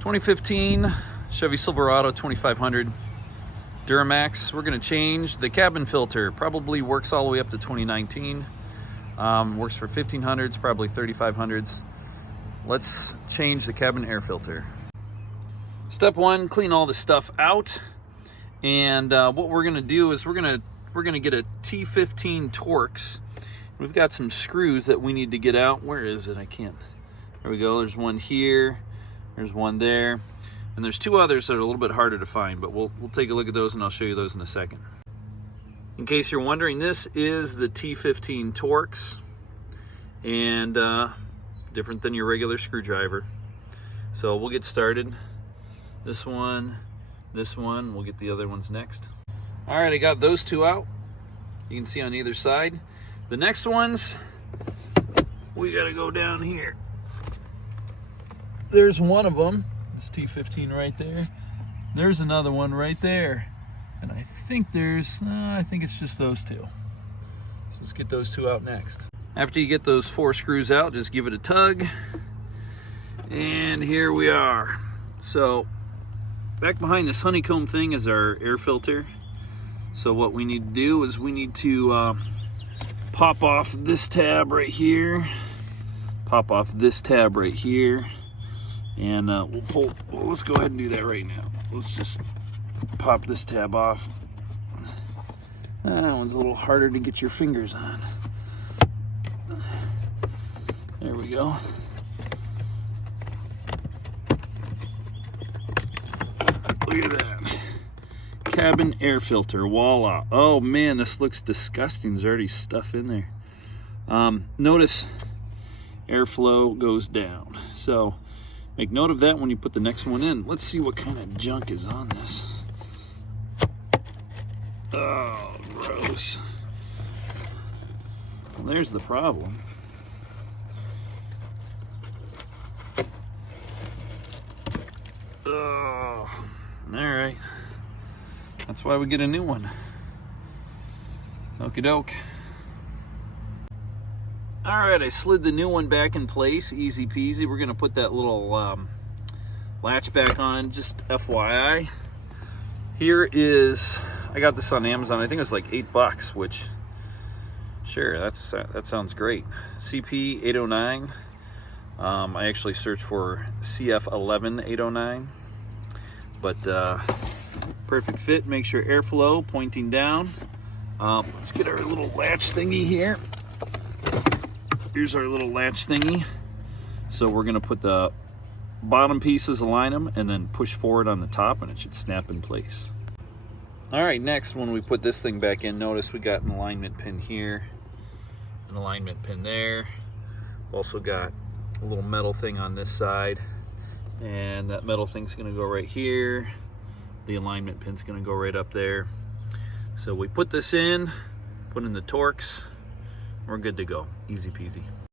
2015 Chevy Silverado 2500 Duramax. We're going to change the cabin filter. Probably works all the way up to 2019. Works for 1500s, probably 3500s. Let's change the cabin air filter. Step one, clean all the stuff out. And what we're going to do is we're going to get a T15 Torx. We've got some screws that we need to get out. Where is it? I can't. There we go. There's one here. There's one there. And there's two others that are a little bit harder to find, but we'll take a look at those and I'll show you those in a second. In case you're wondering, this is the T15 Torx, and different than your regular screwdriver. So we'll get started. This one, we'll get the other ones next. All right, I got those two out. You can see on either side. The next ones, we gotta go down here. There's one of them. This T15 right there. There's another one right there. And I think I think it's just those two. So let's get those two out next. After you get those 4 screws out, just give it a tug. And here we are. So back behind this honeycomb thing is our air filter. So what we need to do is we need to pop off this tab right here. Pop off this tab right here. And let's go ahead and do that right now. Let's just pop this tab off. That one's a little harder to get your fingers on. There we go. Look at that. Cabin air filter, voila. Oh man, this looks disgusting. There's already stuff in there. Notice airflow goes down. So make note of that when you put the next one in. Let's see what kind of junk is on this. Oh, gross. Well, there's the problem. Oh, all right. That's why we get a new one. Okie doke. All right, I slid the new one back in place, easy peasy. We're gonna put that little latch back on, just FYI. Here is, I got this on Amazon. I think it was like $8, which, sure, that sounds great. CP 809. I actually searched for CF11 809, but perfect fit. Make sure airflow pointing down. Let's get our little latch thingy here. Here's our little latch thingy. So we're gonna put the bottom pieces, align them, and then push forward on the top, and it should snap in place. All right, next, when we put this thing back in, notice we got an alignment pin here, an alignment pin there. Also got a little metal thing on this side, and that metal thing's gonna go right here. The alignment pin's gonna go right up there. So we put this in, put in the Torx, we're good to go, easy peasy.